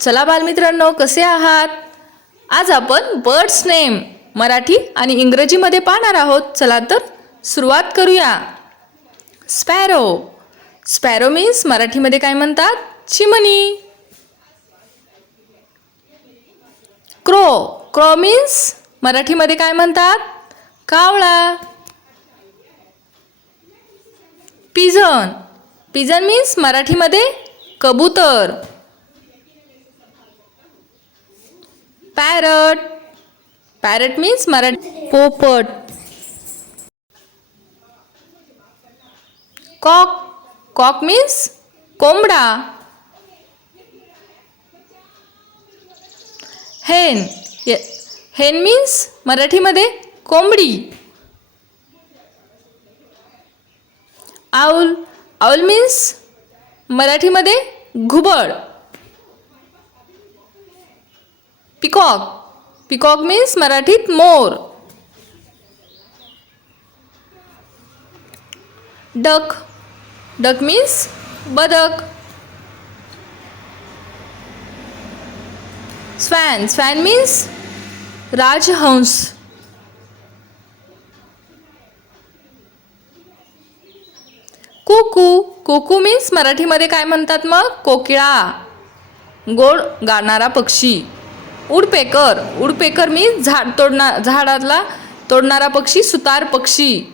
चला बालमित्रांनो, कसे आहात? आज आपण बर्ड्स नेम मराठी आणि इंग्रजीमध्ये पाहणार आहोत. चला तर सुरुवात करूया. स्पॅरो. स्पॅरो मीन्स मराठीमध्ये काय म्हणतात? चिमणी. क्रो. क्रो मीन्स मराठीमध्ये काय म्हणतात? कावळा. पिजन. पिजन मीन्स मराठीमध्ये कबूतर. पॅरट. पॅरट मीन्स मराठी पोपट. कॉक. कॉक मीन्स कोंबडा. हेन. हेन मीन्स मराठीमध्ये कोंबडी. आऊल. आऊल मीन्स मराठीमध्ये घुबड. पिकॉक. पिकॉक मीन्स मराठीत मोर. डक. डक मीन्स बदक. स्वॅन. स्वॅन मीन्स राजहंस. कुकू. कुकू मीन्स मराठीमध्ये काय म्हणतात मग? कोकिळा, गोड गाणारा पक्षी. उडपेकर. उडपेकर मीन्स झाडातला तोडणारा पक्षी, सुतार पक्षी.